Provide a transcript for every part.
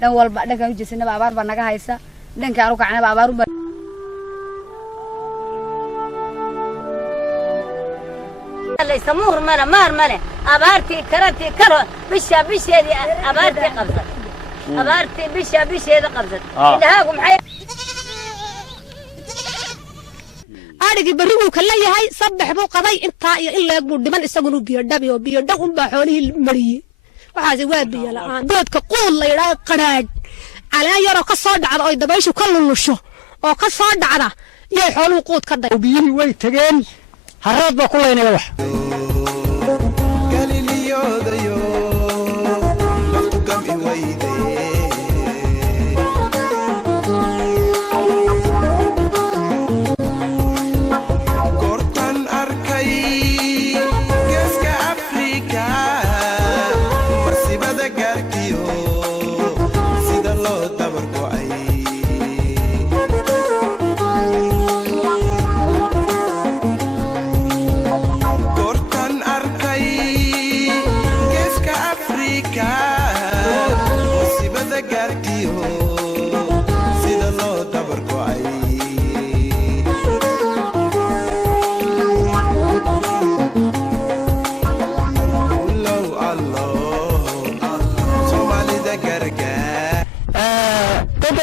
dhan walba dhanka u jeesnaba abaar baa naga haysa dhanka aanu kacnaba abaar u ليس مهر مال أبارتي كرتي كره بشا دي أبارتي قبضت أبارتي بشا دي قبضت إلهاكم حي أرجع بريمو كلا يهاي صبح بو قضاي أنت إلا يقول دمان يسقون بيردبي وبيردهم بحوله المري وهذا واد بيلا دوت كقول لا يرى قراد على يرى كصاد على أيد بايش وكل النشو أو كصاد على يحولوا قوت كذا وبيجي ويتجين هرب بقولي نروح قاليليو ديو لقم ويدي كورتان أركي كاسكا أفريكا مرسيبا دقاركيو سيدا الله دبركو أي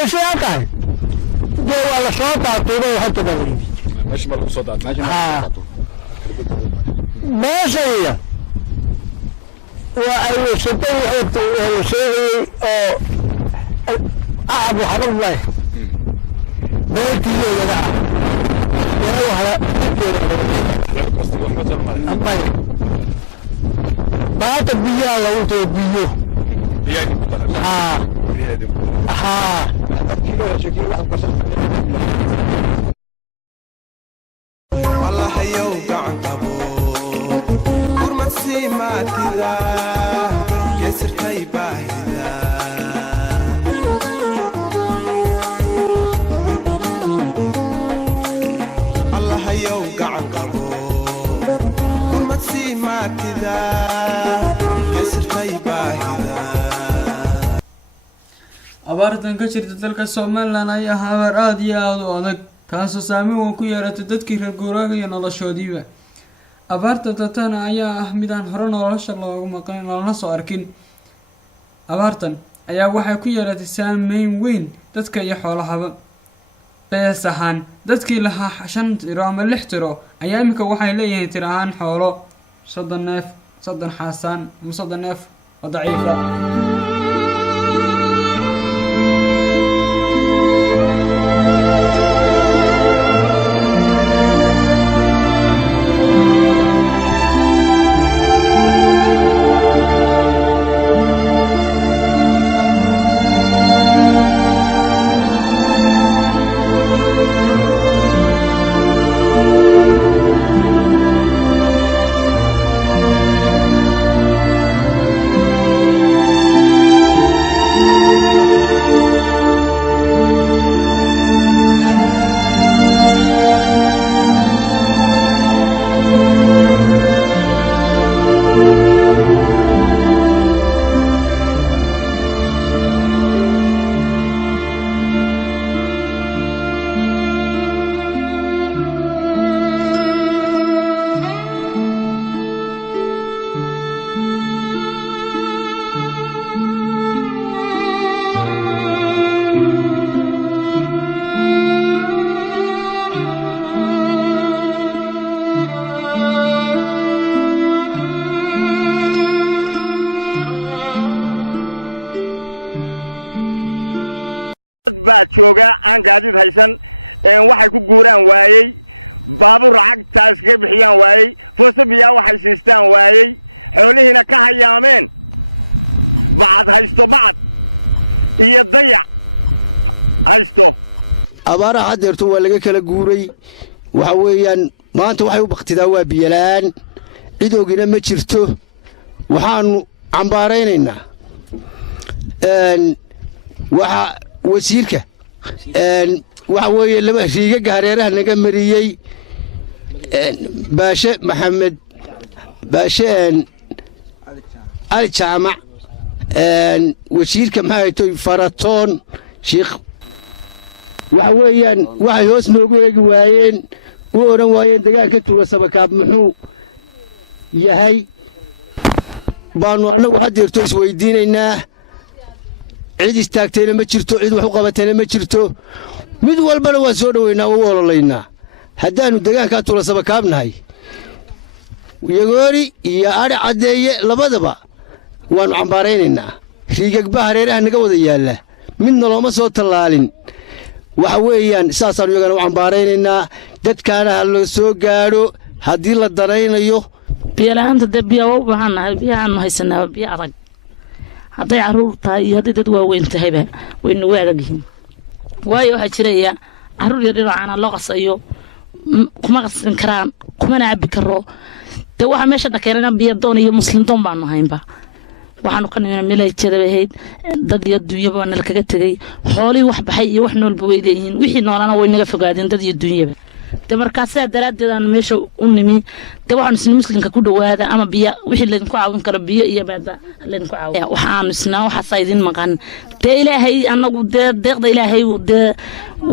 شو هذا؟ جو على صوت عطوله وحتى بغريب. ماشي مرة صوت ماشي. ماشي هي. وأي شيء وشيء أبو حرام الله. بيتي يا جماعة. يا وهلا. أمي. ما تبيه لو تبيه. والله يوقع قبو قرمة سيمات ذا يسر طيبة ذا الله يوقع قبو قرمة سيمات ذا يسر طيبة ذا abaartan ka jirta dalka Soomaaliland ayaa habar aad iyo aad u adag taasoo saameyn weyn ku yeelatay dadkii reer guuraaga iyo noloshoodiiba abaarta tatana ayaa ah mid aan hore nolosha loogu maqan lana soo arkin abaartan ayaa waxay ku yeelatay saameyn weyn dadka iyo xoolahaba bees ahaan dadkii lahaa 5 tiro ama 6 tiro ayaa imika waxay leeyihiin tiro ahaan xoolo 30 neef 30 xasaan ama 30 neef oo daciif ah abaara hadeerto waa laga kala guuray waxa weeyaan maanta waxay u baqtidaa waa biyalaan cidoogina ma jirto waxaanu cambaaraynaynaa waxa wasiirka waxa weeye laba riiga hareeraha naga mariyay baashe maxamed baashe ali jaamac wasiirka maxay tahay faratoon sheekh waxa weeyaan waxay hoos noogu eegi waayeen u oran waayeen deegaanka tuulo samakaab muxuu yahay baanu annagu haddeerto isweydiinaynaa cid istaagtayna ma jirto cid wax u qabatayna ma jirto mid walbana waan soo dhoweynaa oo u ololaynaa haddaannu deegaankaa tuulo samakaab nahay yagoori iyo adhi caddeeye labadaba waannu cambaaraynaynaa riigagba hareeraha naga wada yaalla midna looma soo tallaalin waxa weeyaan saasaannu iyagana u cambaaraynaynaa dadkaana ha la soo gaadho haddii la daraynayo biyala'aanta dee biya waa u baahannahay biyahaannu haysanaa biyo adag hadday carruur tahay iyo hadday dad waaweyn tahayba way nagu adag yihiin waayo waxaa jiraya carruur yar dhinacaana loo qasayo kuma qasin karaan kumana cabbi karo dee waxaa meeshana keenana biyadoon iyo muslimdoon baanu haynba waxaanu ka nimina meelay jeedaba ahayd dad iyo dunyaba waa nala kaga tegey xoolihii wax baxay iyo wax noolba way leeyihiin wixii noolana way naga fogaadeen dad iyo dunyaba dee markaa sidaa daraaddeed aanu meesha u nimi dee waxaanu isna muslimka ku dhowaada ama biyo wixii laydinku caawin karo biyo iyo baada laydinku caawiya waxaanu isnaa waxaasaa idin maqan dee ilaahay annagu dee deeqda ilaahay dee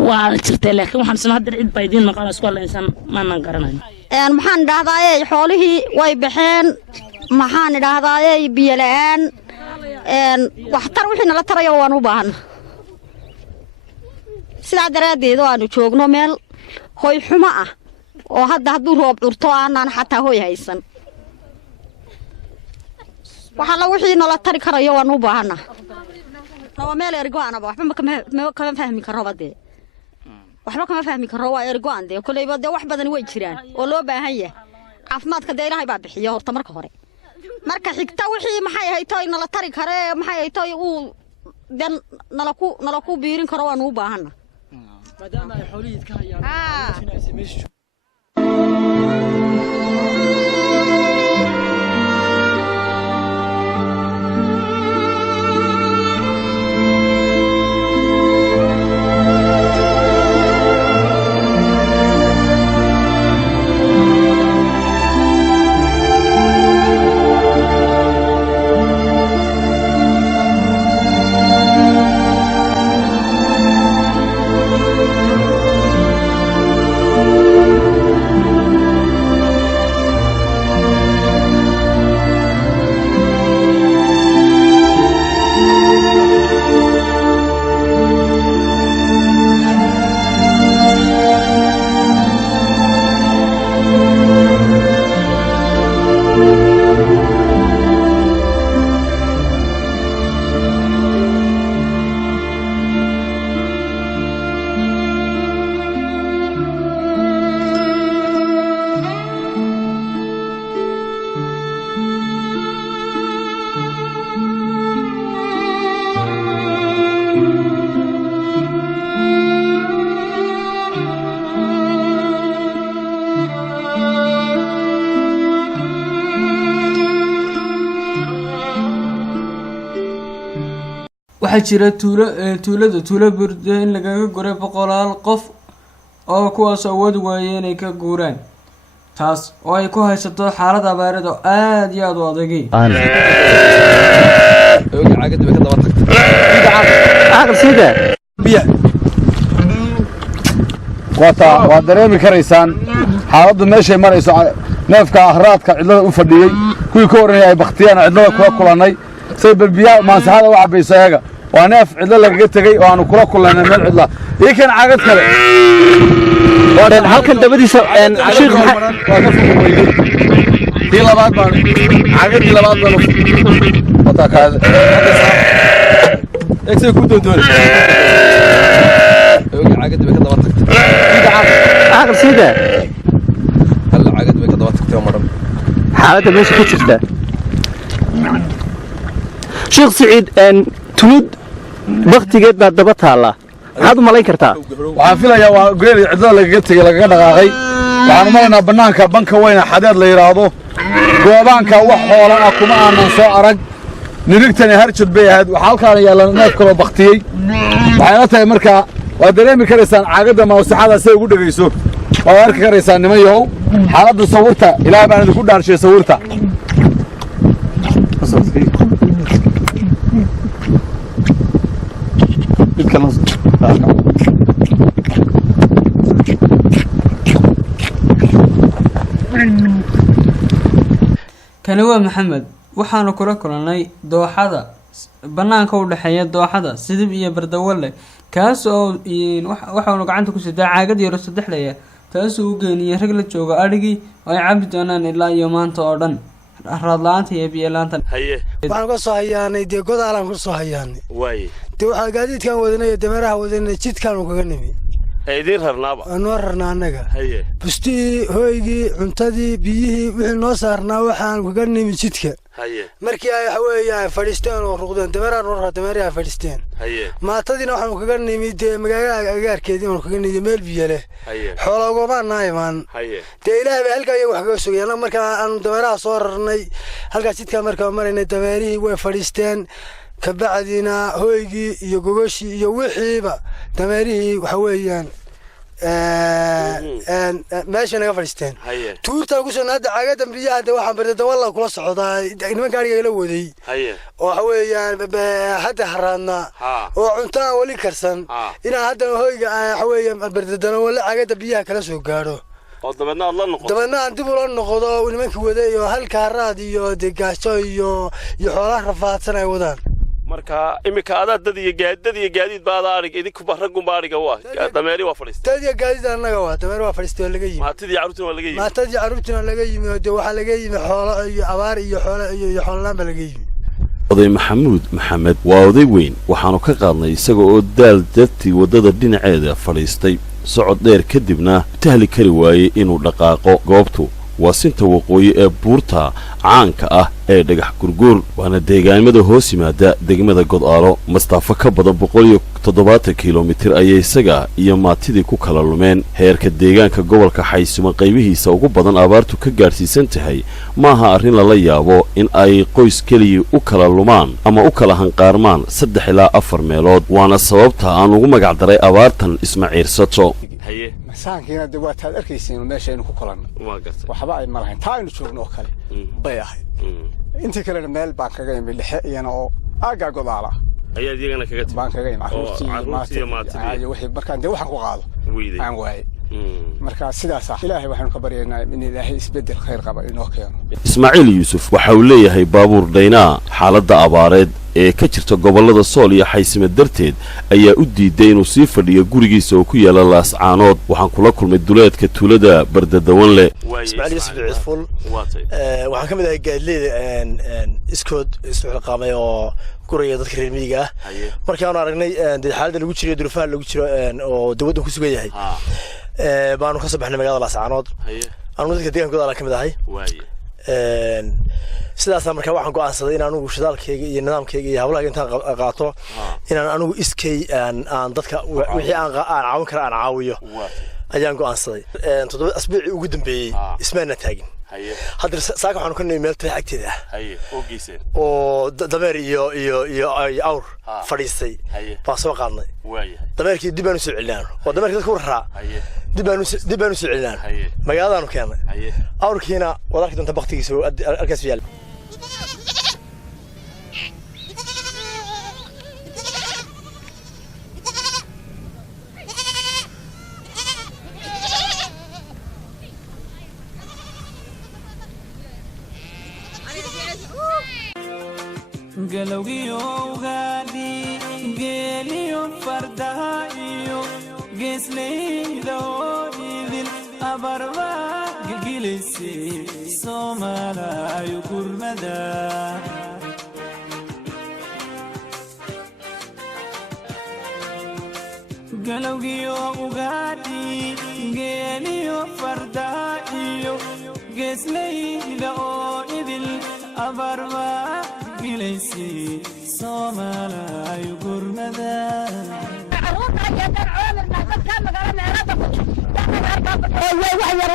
waa jirtaa laakiin waxaanu isna haddeer cid baa idiin maqan oo isku hadlaysan maanan garanayn maxaan idhaahdaaye xoolihii way baxeen maxaan idhaahdaaye biyo la'aan waxtar wixii nala taraya waan u baahan sidaa daraaddeed oo aanu joogno meel hoy xumo ah oo hadda hadduu roob curto aanaan xataa hoy haysan waxalla wixii nala tari karayo waan u baahanna waa meel ergo'anaba waxba kama fahmi karoba dee waxba kama fahmi karo waa ergo'an dee koleyba dee wax badan way jiraan oo loo baahan yahay caafimaadka dee ilaahay baa bixiya horta marka hore marka xigta wixii maxay haytoy nala tari kare maxay haytoy uu dan nala ku biirin karo waan u baahanna maadaama ay xoolihii ka hayaan waxaa jira tuulo burde in lagaga guray 100 qof oo kuwaas awood waayay inay ka guuraan taas oo ay ku haysato xaalad abaareed oo aad iyo aad u adag waa dareemi karaysaan xaaladdu meeshay marayso neefka ahraadka cidlada u fadhiyey kuwii ka waranayay ay baktiyaan cidlada kula kulannay say balbiyaa maansaxada u cabayso ayaga waa neef cidlo lagaga tegey oo aanu kula kulannay meel cidla ii kan cagad kale halkan dabadiisa sheekh waa ka fuqi weydey tii labaad baan cagadii labaad baan wata kaada egsay ku doondoonay cagadii bay ka daba tagtay aqal sida hal cagadii bay ka daba tagtay maran xaaladda meesha ka jirta sheekh Saciid tulud waqtigeed baa daba taala maxaad u malayn kartaa waxaan filayaa waa geeri cidlada lagaga tegey lagaga dhaqaaqay waxaan u malaynaa bannaanka banka weyna xadeed la yidhaahdo goobaanka wax xoola ah kuma aanan soo arag nirigtani harjad bay ahayd waxaa halkaana yaalla neef kaloo baktiyey waxayna tahay markaa waad dareemi karaysaan caagadda mawsaxada say ugu dhegayso waad arki karaysaan niman yahow xaaladda sawirta ilaah baan idinku dhaarshay sawirta كلا kani waa maxamed waxaanu kula kulanay dooxada banaanka u dhaxeeya dooxada sidib iyo bardawale kaas oo waxaanu gacanta ku sidaa caagad yar oo saddexlaya taas uu geeniyay rag la jooga adhigi oo ay cabi doonaan ilaa iyo maanta oo dhan raad la'aanta iyo biyo la'aanta waxaan ka soo hayaanay dee godaalaan ku soo hayaanay dee waxaa gaadiidkan wadanay dameeraha wadanay jidkaan kaga nimi idin rarnaaba anoo rarnaa annaga bustii hooygii cuntadii biyihii wixii noo saarnaa waxaan kaga nimi jidka markii ay waxa weeye fadhiisteen oo ruqdeen dameeraha noo raa dameeraha fadhiisteen maatadiina waxaan kaga nimi dee magaalada agaarkeedii oo kaga nimi meel biyo leh xoolo ugama naayimaan dee ilaahay baa halkaa iyaga wax kaga sugay annaga markaa aan dameeraha soo rarnay halkaas jidkaa markaa maraynay dameerihii way fadhiisteen kabacdina hooygii iyo gogoshii iyo wixiiba dameerihii waxa weeyaan meesha naga fadhiisteen tuurtaan kusoo hadda caagada biyaha de waxaan bartay dawalla kula socdaa nimanka ariga ila waday oo waxa weeyaan hadda haraadna oo cuntaan wali karsan inaan hadda hooyga waxa weeyaan bartay wala caagada biyaha kala soo gaaro oo dabadna aan dib ula noqdo nimanka waday iyo halka haraad iyo degaasho iyo xoolaha rafaadsan ay wadaan marka imika adaa dad iyo gaadiid baad arig idinku raggu baariga waa dameeri waa fadhiistay dad iyo gaadiid anaga waa dameeri waa fadhiistay laga yimi maatadii carruurtina laga yimi waxa laga yimi xoolo iyo abaar iyo xoolo laga yimi oday maxamuud maxamed waa oday weyn waxaanu ka qaadnay isaga oo daal dartii wadada dhinaceeda fadhiistay socod dheer kadibna tahli kari waayey inuu dhaqaaqo goobtu waa sinta waqooyi ee buurta caanka ah ee dhagax gurguur waana deegaamada hoos yimaada degmada godaalo masaafo ka badan 170 kilomitir ayay isaga iyo maatidii ku kala lumeen heerka deegaanka gobolka xaysimo qaybihiisa ugu badan abaartu ka gaarsiisan tahay maaha arrin lala yaabo in ay qoys keliya u kala lumaan ama u kala hanqaarmaan 3 ilaa 4 meelood waana sababta aan ugu magac daray abaartan ismaciirsato saankiina dib waa taad arkaysiin meeshaynu ku kulanno waxba ay malahayn taa aynu joogno oo kale bay ahayd intii kalena meel baan kaga imi dhexe iyana oo aagaa godaala ayaad iyagana kaga timi baan kaga imi carruurtii maatidii wixii markaan dee waxaan ku qaado aan waayey marka sidaas ah ilaahay waxaanu ka baryaynaa in ilaahay isbedel khayr qaba inoo keeno ismaaciil yuusuf waxa uu leeyahay baabuur dhaynaa xaaladda abaareed ee ka jirta gobolada sool iyo xaysimo darteed ayaa u diiday inuu sii fadhiyo gurigiisa oo ku yaala laascaanood waxaan kula kulmay duleedka tuulada bardadawanle ismaaciil yuusuf ciidful waxaan ka mid ahay gaadleyda iskood isxilqaamay oo guraya dadka reer miyiga ah markii aanu aragnay dee xaaladda lagu jiro duruufaha lagu jiro oo dawladda ku sugan yahay baanu ka soo baxnay magaalada laascaanood anu dadka deegaanka godaala ka mid ahay sidaas markaa waxaan go'aansaday in anugu shidaalkayga iyo nidaamkayga iyo hawlaha intaan qaato inaan anugu iskay aan dadka wixii aan caawin kara aan caawiyo ayaan go'aansaday 7 asbuuci ugu dambeeyay ismaana taagin hadda saaka waxaan ka nimi meel tariix agteeda ah oo dameer iyo awr fadhiistay baan soo qaadnay dameerkii dib baan u soo celinaa oo dameerkii dadka u raraa dib baan u soo celinaa magaaladaanu keennay awrkiina wadaadkii doonta baktigiisa halkaas yaal galowgiyo ugaadhi geeliyo fardaha iyo geesleyda oo idil abarba gilgilisay soomaalayo gurmada galowgiyo ugaadhi geeliyo fardaha iyo geesleyda oo idil abarba جلسي صومالا يقرمدا عروض عجبان عمرنا قد كان مقالنا ربك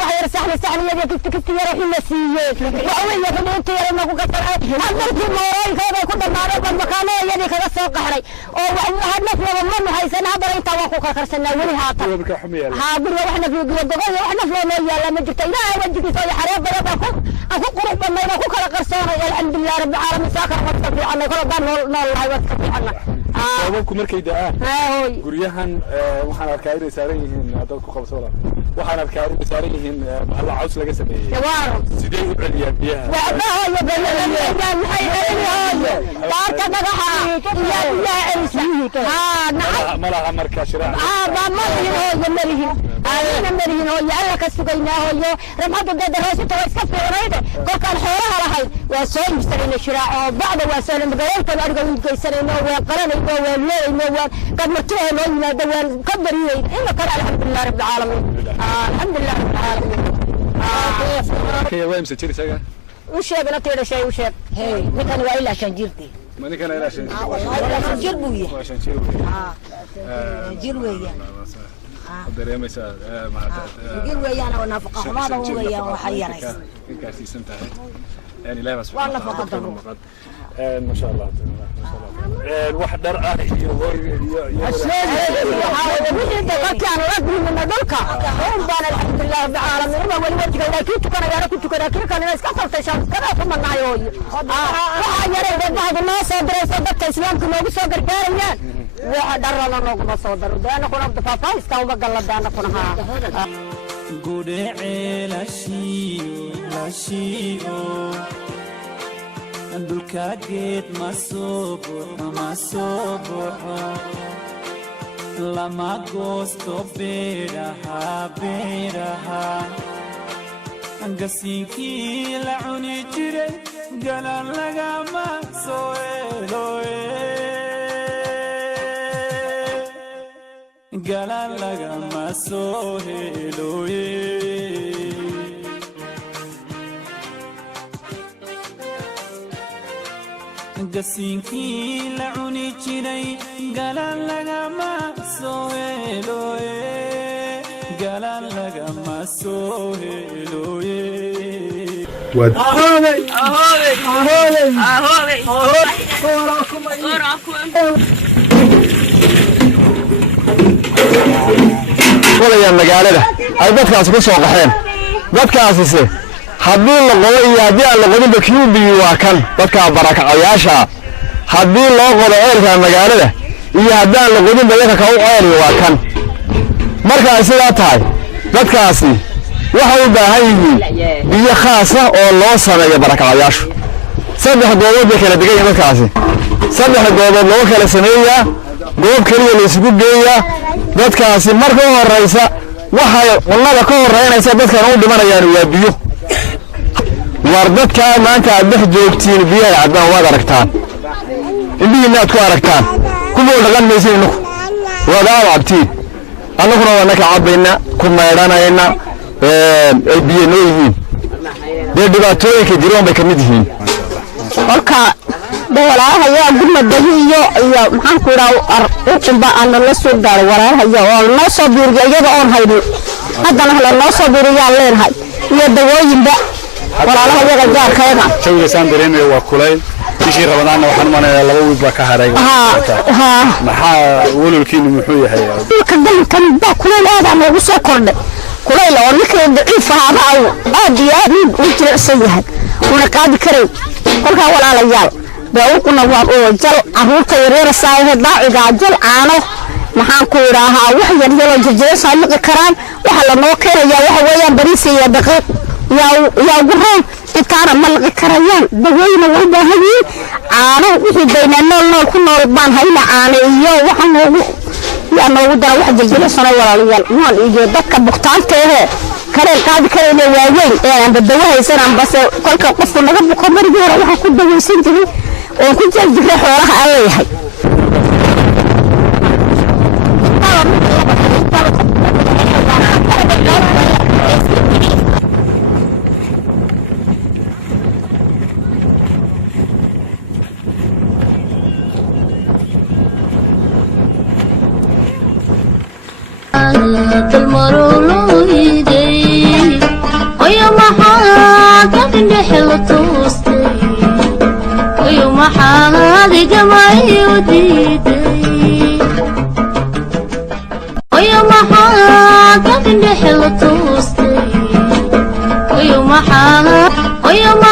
وحير سحن يدي كنت يا رحمة سيئة وأول يوم أنت يا رب أقول كسر أمرت موراي كذا كنت معرض المكان يدي كذا سوق حري وهذا نفر من هاي سنة بري توقع كرسنا ولي هاتا ها قول وإحنا في الدقيقة وإحنا في المية لما جبت إلى وجهك في حريق بلدكم أخو قرب ما يبغى كذا كرسنا الحمد لله رب العالمين ساكر وتكفي عنا كل ضم نول هاي وتكفي عنا sababku markay da'aan guryahan waxaan arkaa inay saaran yihiin dadku qabsoola waxaan arkaa inay saaran yihiin mahalla caws laga sameeyay sidee u celiyaan biyaha malaha markaa قد مرتوها لنا دوان كبري إلا كان الحمد لله رب العالمين الحمد لله رب العالمين كي وين مسجل سجى وش يا بنتي ولا شيء وش هي مكان وإلا شنجرتي ما نكنا إلا شيء ولا شنجر بويه شنجر جرويه دري مسا ما جرويه أنا ونافقة ما هو ويا وحيا رئيس كاسي سنتها يعني لا بس والله فقط ما شاء الله ما شاء الله الواحد درعه كان رجل من ذلك هم بان الحمد لله رب العالمين هم ولي وجهك لكن كنت كان الناس كثرت شمس كذا ثم نعيوي يا ريت بعض الناس درس بدك اسلام كنا نسو غرغاريان واحد درنا نوغ صدر دانا كنا بفافا استاو بقلب دانا كنا قدعي لا شيء دولكا جيت ما صبح لما غوستو بيرها قسينكي لعوني جري قلن لغا ما سويلوي قلن لغا ما سويلوي قسينكي لعوني جري قلن لغا ما سويلوي قلن لغا ما سويلوي ولا magaalada ay dadkaas ku soo qaxeen dadkaasise haddii la qodo iyo haddii aan la qodin bakiubi waa kan dadka barakacayaasha haddii loo qodo ceelka magaalada iyo haddaan la qodin bayaka ka u ceeli waa kan marka sidaa tahay dadkaasi waxay u baahan yihiin biyo khaas ah oo loo sameeyo barakacayaashu saddex goobood bay kala degan yihiin dadkaasi saddex goobood loo kala sameeyaa goob kaliya la isugu geeyaa dadkaasi marka horeysa waxay cunnada ka horeynaysa dadkan u dhimanayaan waa biyo war dadka maanta aad dhex joogtiin biyaha cabbaan waad aragtaan indhihiina aad ku aragtaan kuwoo dhaqan maysiinu wadaa cabtiin annaguna waa naka cabbayna ku maydhanayna ay biyo noo yihiin dee dhibaatooyinka jiroon bay ka mid yihiin kolka walaalahayaa gurmadahi iyo maxaan ku idhaa uqunba aan la soo gaaro walaalahayaa oo noo soo biiriyo iyada oon haynin haddana la noo soo biiriyaan leenahay iyo dawooyinba walaalahayaga jaarkeeda shayga saan dareemayo waa kulayl bishii rabadaanna waxaan manayaa 2 wiil baa ka haray maxaa walaalkiinu muxuu yahay kan baa kulayl aad aan ugu soo kordhay kulayl oo ninka daciif ahaa aad iyo aad u jilicsan yahay una qaadi karay kolka walaalayaal baawquna waa oo jal caruurta yareer saayo daaciga jal caano maxaan ku iraahaa wax yar yar oo jajaysan liqi karaan waxa la noo keenaya waxa weeyaan bariis iyo daqiiq yaa guraan intaana ma liqi karayaan dawayna way baahanyiin caano wixii bayna nool ku nool baan hayna caano iyo waxa noogu dara wax jajaysan walaalayaal nool iyo dadka buqtaanta kale qaadi karayna waaweyn ee aan badawaysan aan bas kolka qofku naga buqo markii hore waxa ku dawaysan jiray oo ku jajiro xoolaha aan leeyahay المرولويدي ويوم حاطة بنحل توستي ويوم حاطة جمعي وديدي ويوم حاطة بنحل توستي ويوم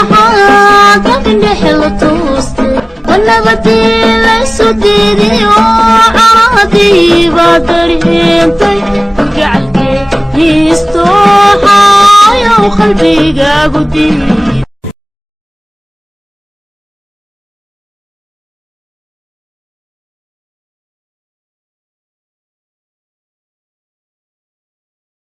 حاطة بنحل توستي ونبتي ليسو ديدي وعادي بادرينتي وجعلتي يستوحى يا قلبي قاعد